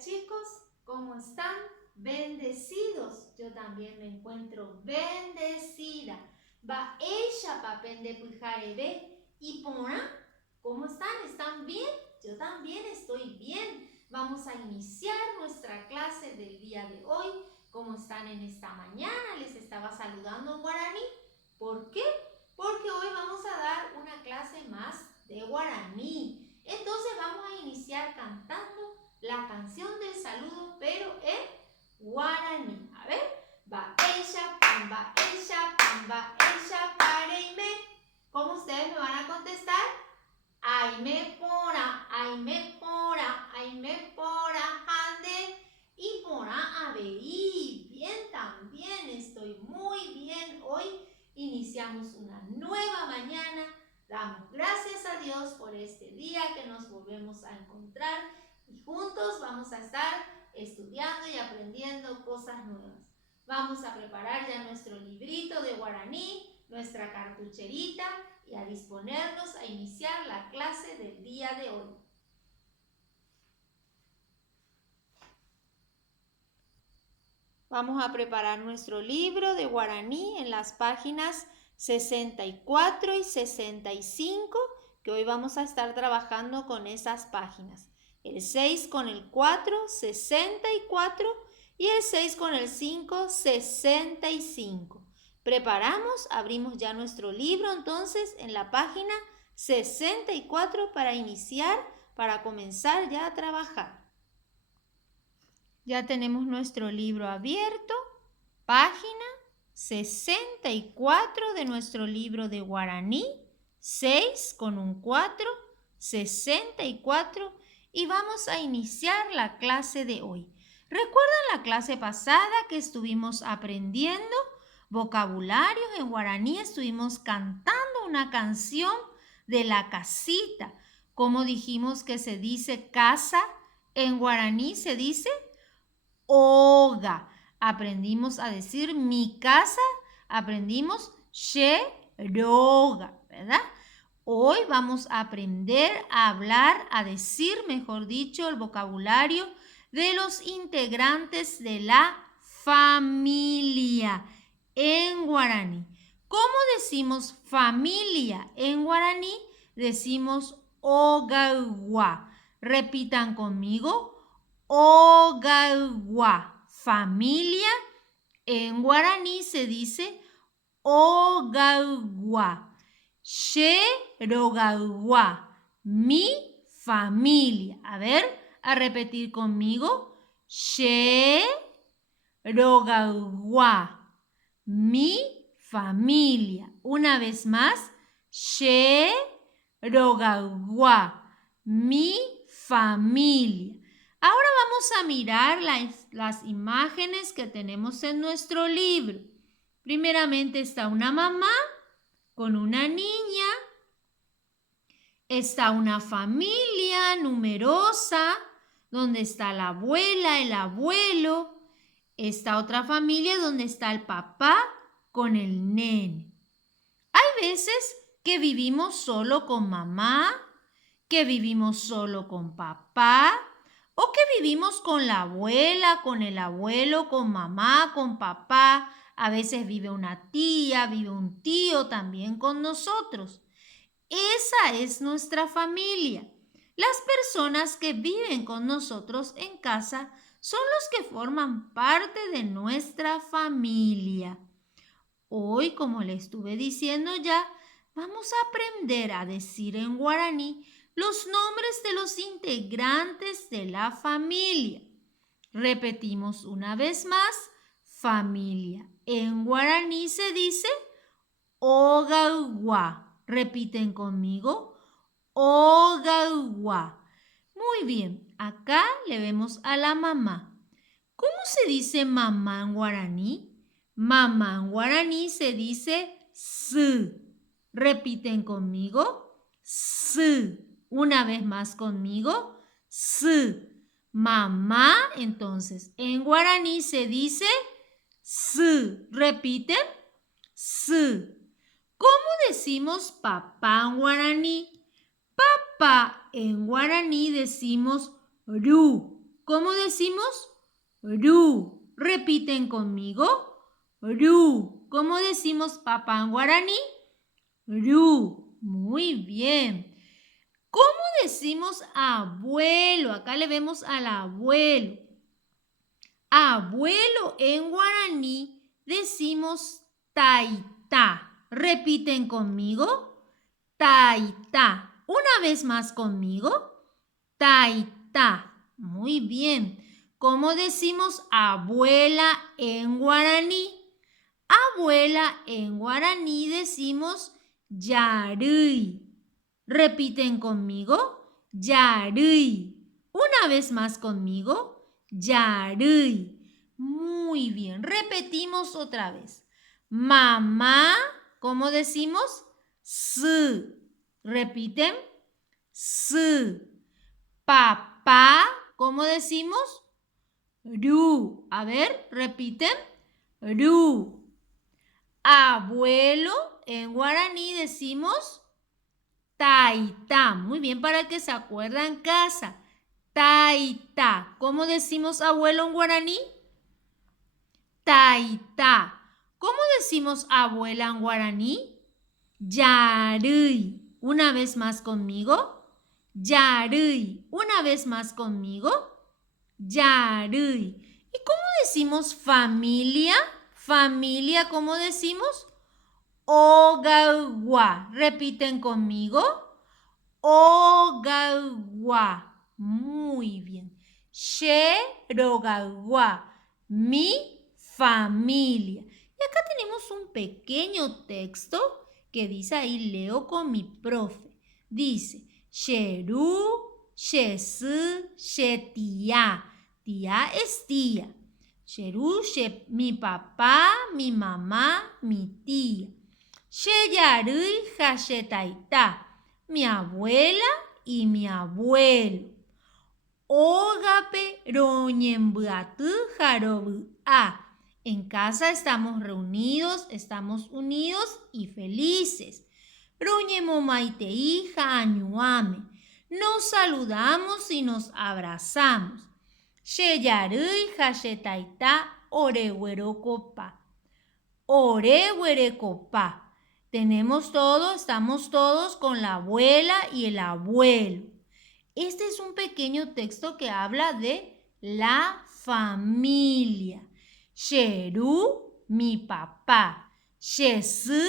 chicos, ¿cómo están? Bendecidos. Yo también me encuentro bendecida. Va ella papende pujarebe y pona. ¿Cómo están? ¿Están bien? Yo también estoy bien. Vamos a iniciar nuestra clase del día de hoy. ¿Cómo están en esta mañana? Les estaba saludando en guaraní. ¿Por qué? Porque hoy vamos a dar una clase más de guaraní. Entonces vamos a iniciar cantando la canción del saludo, pero en guaraní. A ver, va ella, pamba, pareime. ¿Cómo ustedes me van a contestar? Aime pora, hande y pora abeí. Bien, también estoy muy bien. Hoy iniciamos una nueva mañana. Damos gracias a Dios por este día que nos volvemos a encontrar y juntos vamos a estar estudiando y aprendiendo cosas nuevas. Vamos a preparar ya nuestro librito de guaraní, nuestra cartucherita y a disponernos a iniciar la clase del día de hoy. Vamos a preparar nuestro libro de guaraní en las páginas 64 y 65, que hoy vamos a estar trabajando con esas páginas. El 6 con el 4, 64 y el 6 con el 5, 65. Preparamos, abrimos ya nuestro libro entonces en la página 64 para iniciar, para comenzar ya a trabajar. Ya tenemos nuestro libro abierto, página 64 de nuestro libro de guaraní, 6 con un 4, 64 y vamos a iniciar la clase de hoy. ¿Recuerdan la clase pasada que estuvimos aprendiendo vocabularios en guaraní? Estuvimos cantando una canción de la casita. ¿Cómo dijimos que se dice casa? En guaraní se dice oga. Aprendimos a decir mi casa, aprendimos sheroga, ¿verdad? Hoy vamos a aprender a hablar, a decir, mejor dicho, el vocabulario de los integrantes de la familia en guaraní. ¿Cómo decimos familia en guaraní? Decimos ogawa. Repitan conmigo. Ogawa. Familia en guaraní se dice ogawa. Sherogawa. Mi familia. A ver, a repetir conmigo. Sherogawa. Mi familia. Una vez más. Sherogawa. Mi familia. Ahora vamos a mirar las imágenes que tenemos en nuestro libro. Primeramente está una mamá con una niña. Está una familia numerosa donde está la abuela, el abuelo. Está otra familia donde está el papá con el nene. Hay veces que vivimos solo con mamá, que vivimos solo con papá, o que vivimos con la abuela, con el abuelo, con mamá, con papá. A veces vive una tía, vive un tío también con nosotros. Esa es nuestra familia. Las personas que viven con nosotros en casa son los que forman parte de nuestra familia. Hoy, como le estuve diciendo ya, vamos a aprender a decir en guaraní los nombres de los integrantes de la familia. Repetimos una vez más, familia. En guaraní se dice ogawa. Repiten conmigo, ogawa. Muy bien, acá le vemos a la mamá. ¿Cómo se dice mamá en guaraní? Mamá en guaraní se dice su. Repiten conmigo, su. Una vez más conmigo, su. Mamá, entonces, en guaraní se dice su. Repiten, su. ¿Cómo decimos papá en guaraní? Papá en guaraní decimos ru. ¿Cómo decimos? Ru. ¿Repiten conmigo? Ru. ¿Cómo decimos papá en guaraní? Ru. Muy bien. ¿Cómo decimos abuelo? Acá le vemos al abuelo. Abuelo en guaraní decimos taita. ¿Repiten conmigo? Taita. Una vez más conmigo. Taita. Muy bien. ¿Cómo decimos abuela en guaraní? Abuela en guaraní decimos yarui. ¿Repiten conmigo? Yarui. Una vez más conmigo. Yarui. Muy bien. Repetimos otra vez. Mamá, ¿cómo decimos? Su. ¿Repiten? Su. Papá, ¿cómo decimos? Ru. A ver, repiten. Ru. Abuelo, en guaraní decimos taita. Muy bien, para que se acuerden en casa. Taita. ¿Cómo decimos abuelo en guaraní? Taita. ¿Cómo decimos abuela en guaraní? Yarui. Una vez más conmigo. Yarui. Una vez más conmigo. Yarui. ¿Y cómo decimos familia? Familia, ¿cómo decimos? Ogawa. ¿Repiten conmigo? Ogawa. Muy bien. Sherogawa. Mi familia. Y acá tenemos un pequeño texto que dice ahí, leo con mi profe. Dice, Sheru, Shesu, Shetia. Tía es tía. Sheru, mi papá, mi mamá, mi tía. Sheyarui, Hashetaita. Mi abuela y mi abuelo. Ogape roñembuatu jarobua. En casa estamos reunidos, estamos unidos y felices. Roñemomaitei añuame. Nos saludamos y nos abrazamos. Sheyarui hashetaita orehuerocopa. Orehuerecopa. Estamos todos con la abuela y el abuelo. Este es un pequeño texto que habla de la familia. Sheru, mi papá. Shesu,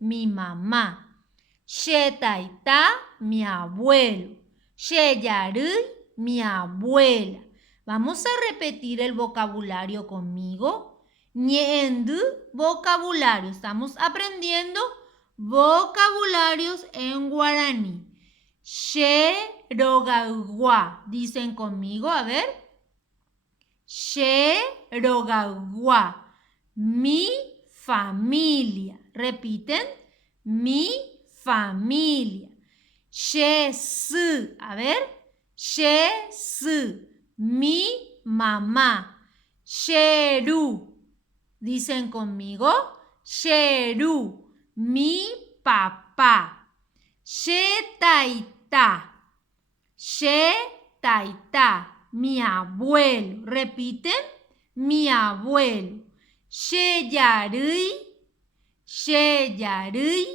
mi mamá. Shetaita, mi abuelo. Sheyarui, mi abuela. Vamos a repetir el vocabulario conmigo. Ñendu, vocabulario. Estamos aprendiendo vocabularios en guaraní. Sherogawa. Dicen conmigo, a ver. Sherogawa. Mi familia. Repiten. Mi familia. Shesu. A ver. Shesu. Mi mamá. Sheru. Dicen conmigo. Sheru. Mi papá. Shetaita. Shetaita. Mi abuelo. Repiten. Mi abuelo. Sheyarui. Sheyarui.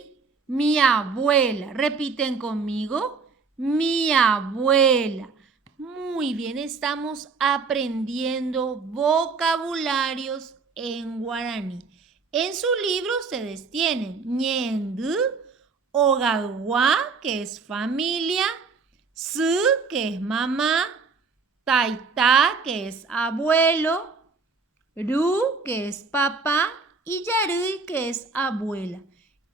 Mi abuela. Repiten conmigo. Mi abuela. Muy bien, estamos aprendiendo vocabularios en guaraní. En su libro ustedes tienen ñendu, ogawa, que es familia, su, que es mamá, taita, que es abuelo, ru, que es papá, y yarui, que es abuela.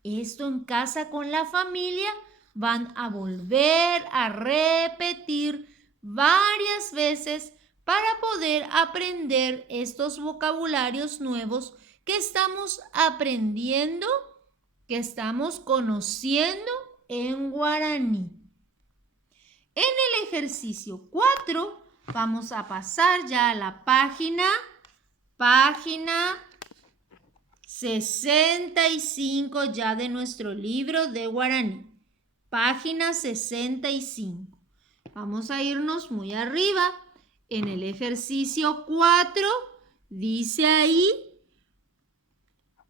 Esto en casa con la familia van a volver a repetir varias veces para poder aprender estos vocabularios nuevos que estamos aprendiendo, que estamos conociendo en guaraní. En el ejercicio 4 vamos a pasar ya a la página 65 ya de nuestro libro de guaraní. Página 65. Vamos a irnos muy arriba. En el ejercicio 4 dice ahí,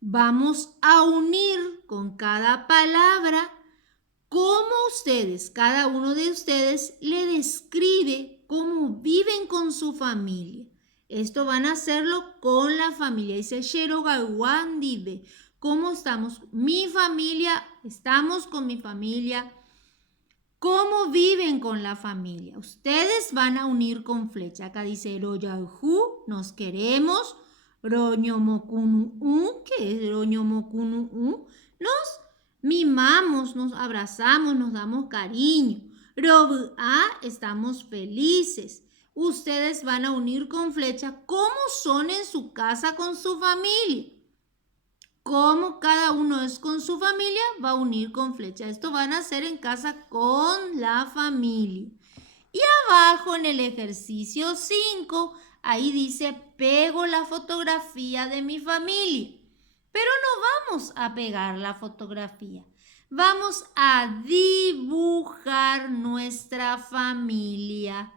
vamos a unir con cada palabra cómo ustedes, cada uno de ustedes le describe cómo viven con su familia. Esto van a hacerlo con la familia. Dice Sherogawandive. ¿Cómo estamos? Mi familia, estamos con mi familia. ¿Cómo viven con la familia? Ustedes van a unir con flecha. Acá dice Royauju, nos queremos. Roñomokunu, ¿qué es Roñomokunu? Nos mimamos, nos abrazamos, nos damos cariño. Robu-a, estamos felices. Ustedes van a unir con flecha cómo son en su casa con su familia. Cómo cada uno es con su familia, va a unir con flecha. Esto van a hacer en casa con la familia. Y abajo en el ejercicio 5, ahí dice, pego la fotografía de mi familia. Pero no vamos a pegar la fotografía. Vamos a dibujar nuestra familia.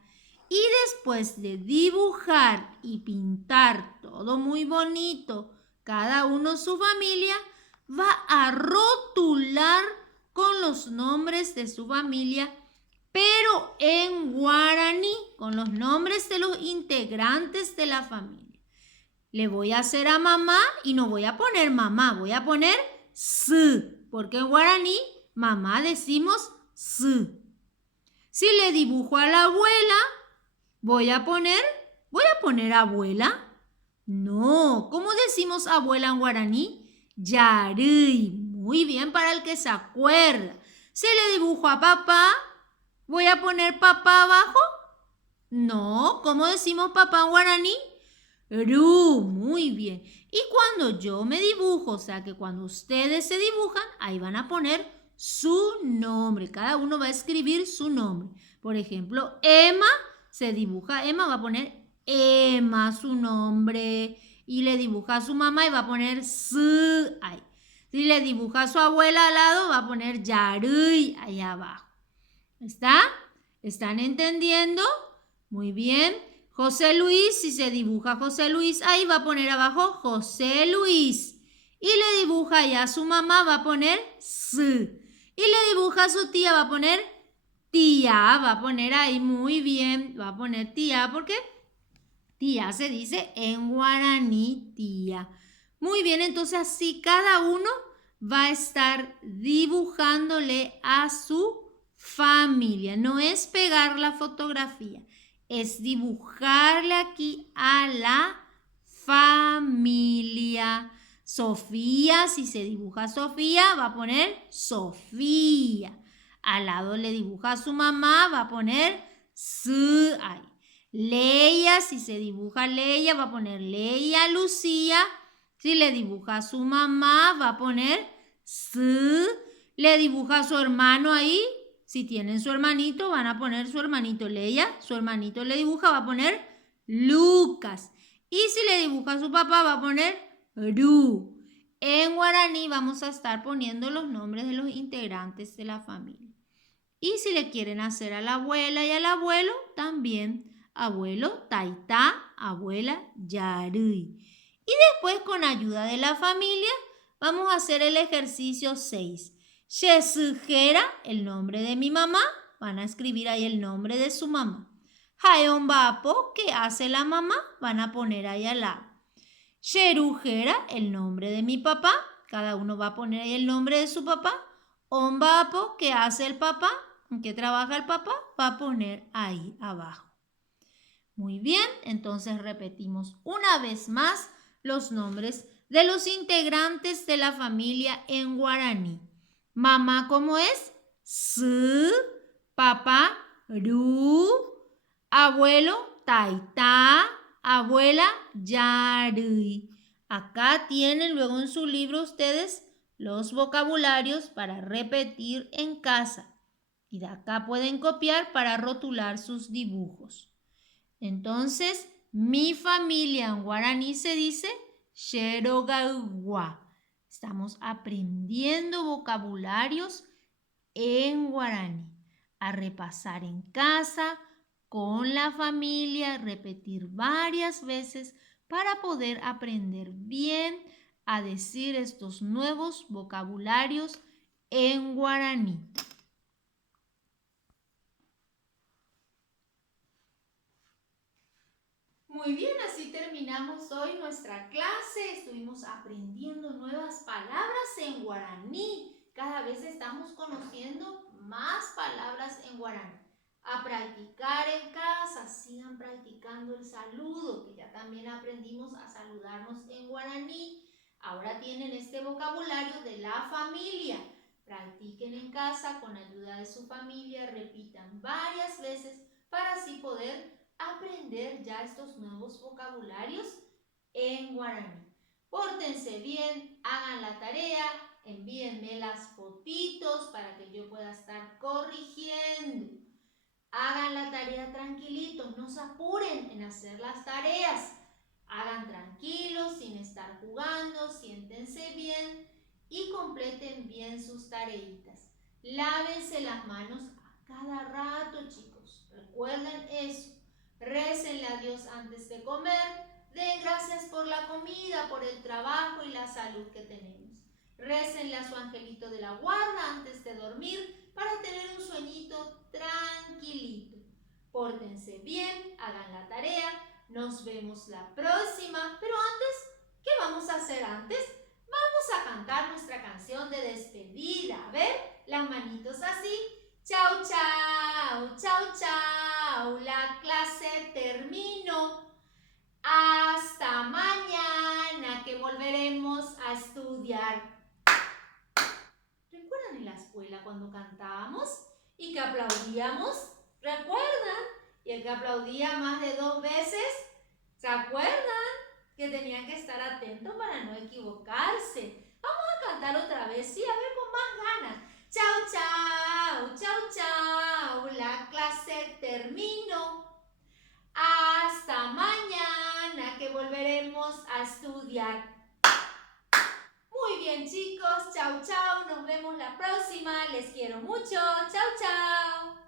Y después de dibujar y pintar todo muy bonito, cada uno su familia, va a rotular con los nombres de su familia, pero en guaraní, con los nombres de los integrantes de la familia. Le voy a hacer a mamá y no voy a poner mamá, voy a poner s, porque en guaraní mamá decimos s. Si le dibujo a la abuela, voy a poner abuela. No, ¿cómo decimos abuela en guaraní? Yarui. Muy bien para el que se acuerda. Si le dibujo a papá, ¿voy a poner papá abajo? No, ¿cómo decimos papá en guaraní? Ru, muy bien. Y cuando yo me dibujo, o sea que cuando ustedes se dibujan, ahí van a poner su nombre. Cada uno va a escribir su nombre. Por ejemplo, Emma, se dibuja Emma, va a poner Emma su nombre. Y le dibuja a su mamá y va a poner su ahí. Si le dibuja a su abuela al lado, va a poner Yarui ahí abajo. ¿Está? ¿Están entendiendo? Muy bien. José Luis, si se dibuja José Luis, ahí va a poner abajo José Luis. Y le dibuja ya a su mamá, va a poner S. Y le dibuja a su tía, va a poner tía. Va a poner ahí muy bien. Va a poner tía porque tía se dice en guaraní tía. Muy bien, entonces así cada uno va a estar dibujándole a su familia. No es pegar la fotografía, es dibujarle aquí a la familia. Sofía, si se dibuja Sofía, va a poner Sofía. Al lado le dibuja a su mamá, va a poner su ahí. Leia, si se dibuja Leia, va a poner Leia Lucía. Si le dibuja a su mamá, va a poner su. Le dibuja a su hermano ahí. Si tienen su hermanito, van a poner su hermanito Leia. Su hermanito le dibuja, va a poner Lucas. Y si le dibuja a su papá, va a poner Ru. En guaraní vamos a estar poniendo los nombres de los integrantes de la familia. Y si le quieren hacer a la abuela y al abuelo, también. Abuelo Taita, abuela Yarui. Y después, con ayuda de la familia, vamos a hacer el ejercicio 6. Shesujera, el nombre de mi mamá. Van a escribir ahí el nombre de su mamá. Haeonbapo, ¿qué hace la mamá? Van a poner ahí al lado. Sherujera, el nombre de mi papá. Cada uno va a poner ahí el nombre de su papá. Onbapo, ¿qué hace el papá? ¿En qué trabaja el papá? Va a poner ahí abajo. Muy bien, entonces repetimos una vez más los nombres de los integrantes de la familia en guaraní. Mamá, ¿cómo es? S. Papá, Ru. Abuelo, Taita. Abuela, Yarui. Acá tienen luego en su libro ustedes los vocabularios para repetir en casa. Y de acá pueden copiar para rotular sus dibujos. Entonces, mi familia en guaraní se dice Sherogawa. Estamos aprendiendo vocabularios en guaraní. A repasar en casa con la familia, repetir varias veces para poder aprender bien a decir estos nuevos vocabularios en guaraní. Muy bien, así terminamos hoy nuestra clase. Estuvimos aprendiendo nuevas palabras en guaraní. Cada vez estamos conociendo más palabras en guaraní. A practicar en casa, sigan practicando el saludo, que ya también aprendimos a saludarnos en guaraní. Ahora tienen este vocabulario de la familia. Practiquen en casa con ayuda de su familia, repitan varias veces para así poder aprender ya estos nuevos vocabularios en guaraní. Pórtense bien, hagan la tarea, envíenme las fotitos para que yo pueda estar corrigiendo. Hagan la tarea tranquilitos, no se apuren en hacer las tareas. Hagan tranquilos, sin estar jugando, siéntense bien y completen bien sus tareitas. Lávense las manos a cada rato, chicos. Recuerden eso. Récenle a Dios antes de comer. Den gracias por la comida, por el trabajo y la salud que tenemos. Récenle a su angelito de la guarda antes de dormir para tener un sueñito tranquilito. Pórtense bien, hagan la tarea. Nos vemos la próxima. Pero antes, ¿qué vamos a hacer antes? Vamos a cantar nuestra canción de despedida. A ver, las manitos así. Chau, chau, chau, chau. La clase terminó. Hasta mañana que volveremos a estudiar. ¿Recuerdan en la escuela cuando cantábamos y que aplaudíamos? ¿Recuerdan? Y el que aplaudía más de 2 veces, ¿se acuerdan? Que tenían que estar atentos para no equivocarse. Vamos a cantar otra vez, sí, a ver con más ganas. Chau, chau, chau, chau, la clase terminó. Hasta mañana que volveremos a estudiar. Muy bien, chicos, chau, chau, nos vemos la próxima, les quiero mucho, chau, chau.